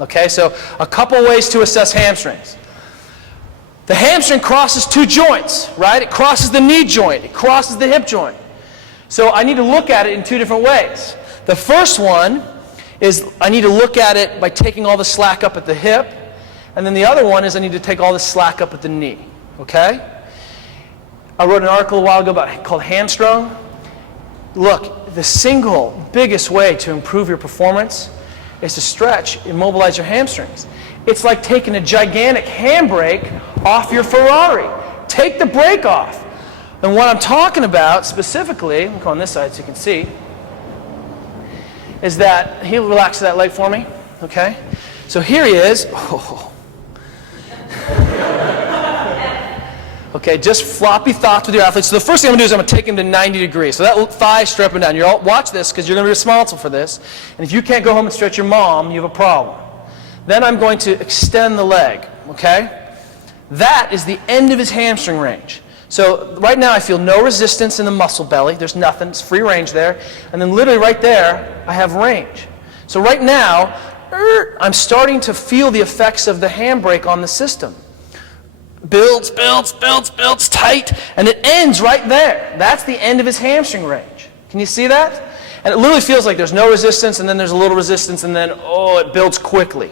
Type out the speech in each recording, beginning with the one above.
Okay, so a couple ways to assess hamstrings. The hamstring crosses two joints, right? It crosses the knee joint. It crosses the hip joint. So I need to look at it in two different ways. The first one is I need to look at it by taking all the slack up at the hip. And then the other one is I need to take all the slack up at the knee. Okay? I wrote an article a while ago called Hamstrung. Look, the single biggest way to improve your performance is to stretch, immobilize your hamstrings. It's like taking a gigantic handbrake off your Ferrari. Take the brake off. And what I'm talking about specifically, I'm going this side so you can see, is that, he'll relax that leg for me, okay? So here he is. Oh. Okay, just floppy thoughts with your athletes. So the first thing I'm going to do is I'm going to take him to 90 degrees. So that thigh straight up and down. You're all, watch this because you're going to be responsible for this. And if you can't go home and stretch your mom, you have a problem. Then I'm going to extend the leg, okay? That is the end of his hamstring range. So right now I feel no resistance in the muscle belly. There's nothing. It's free range there. And then literally right there, I have range. So right now, I'm starting to feel the effects of the handbrake on the system. Builds, tight, and it ends right there. That's the end of his hamstring range. Can you see that? And it literally feels like there's no resistance, and then there's a little resistance, and then, it builds quickly.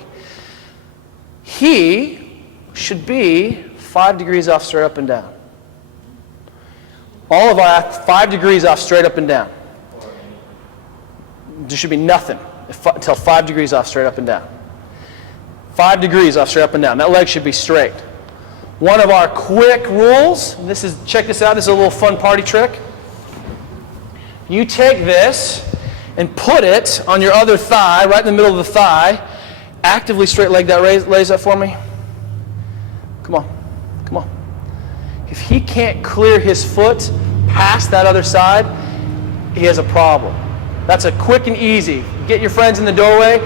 He should be 5 degrees off straight up and down. All of our 5 degrees off straight up and down. There should be nothing until 5 degrees off straight up and down. 5 degrees off straight up and down. That leg should be straight. One of our quick rules, check this out, this is a little fun party trick. You take this and put it on your other thigh, right in the middle of the thigh. Actively straight leg that, raise that for me. Come on. If he can't clear his foot past that other side, he has a problem. That's a quick and easy. Get your friends in the doorway.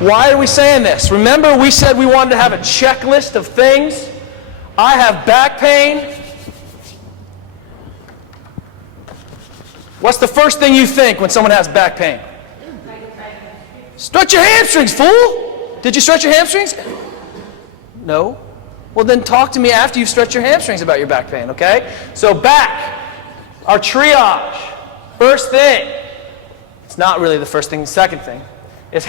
Why are we saying this? Remember we said we wanted to have a checklist of things? I have back pain. What's the first thing you think when someone has back pain? Stretch your hamstrings, fool! Did you stretch your hamstrings? No. Well, then talk to me after you've stretched your hamstrings about your back pain, okay? So back, our triage. First thing. It's not really the first thing, the second thing. It's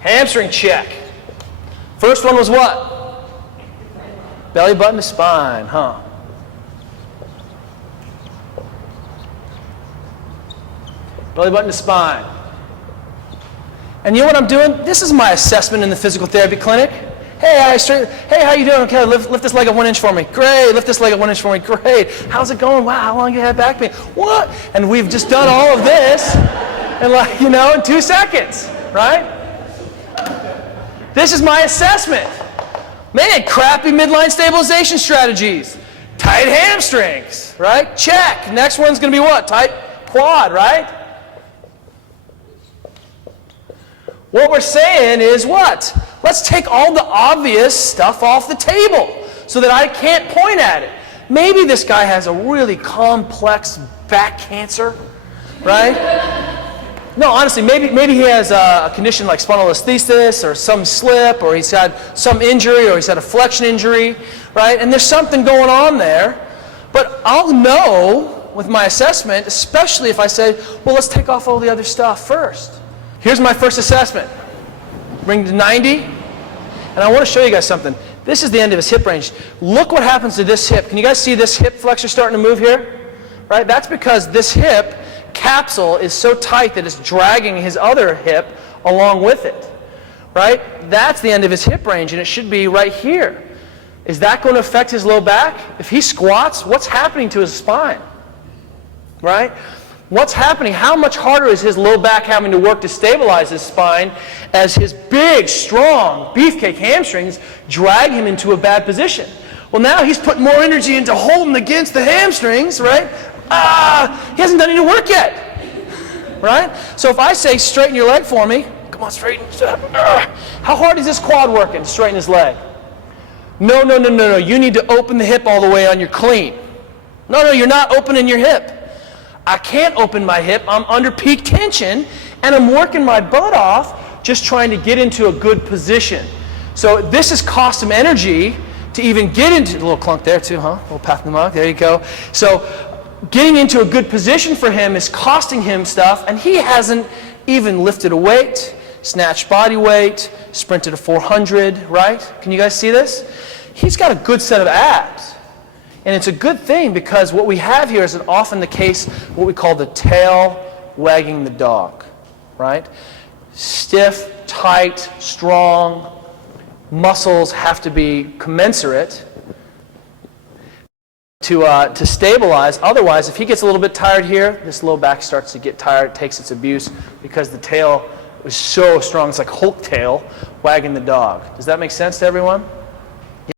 hamstring check. First one was what? Belly button to spine, huh? Belly button to spine. And you know what I'm doing? This is my assessment in the physical therapy clinic. Hey, how you doing? Okay, lift this leg up 1 inch for me. Great. Lift this leg up 1 inch for me. Great. How's it going? Wow, how long you had back pain? What? And we've just done all of this in 2 seconds, right? This is my assessment. Man, crappy midline stabilization strategies. Tight hamstrings, right? Check. Next one's going to be what? Tight quad, right? What we're saying is what? Let's take all the obvious stuff off the table so that I can't point at it. Maybe this guy has a really complex back cancer, right? No, honestly, maybe he has a condition like spondylolisthesis or some slip, or he's had some injury, or he's had a flexion injury, right? And there's something going on there. But I'll know with my assessment, especially if I say, well, let's take off all the other stuff first. Here's my first assessment. Bring it to 90. And I want to show you guys something. This is the end of his hip range. Look what happens to this hip. Can you guys see this hip flexor starting to move here? Right? That's because this hip capsule is so tight that it's dragging his other hip along with it, right? That's the end of his hip range, and it should be right here. Is that going to affect his low back? If he squats, what's happening to his spine, right? What's happening? How much harder is his low back having to work to stabilize his spine as his big, strong, beefcake hamstrings drag him into a bad position? Well, now he's putting more energy into holding against the hamstrings, right? He hasn't done any work yet, right? So if I say, straighten your leg for me, come on, straighten. How hard is this quad working to straighten his leg? No, you need to open the hip all the way on your clean. No, you're not opening your hip. I can't open my hip. I'm under peak tension, and I'm working my butt off just trying to get into a good position. So this has cost him energy to even get into, a little clunk there too, huh? A little pat in the mug, there you go. So getting into a good position for him is costing him stuff, and he hasn't even lifted a weight, snatched body weight, sprinted a 400, right? Can you guys see this? He's got a good set of abs. And it's a good thing because what we have here is often the case, what we call the tail wagging the dog, right? Stiff, tight, strong, muscles have to be commensurate to stabilize. Otherwise, if he gets a little bit tired here, this low back starts to get tired, takes its abuse because the tail is so strong. It's like Hulk tail wagging the dog. Does that make sense to everyone?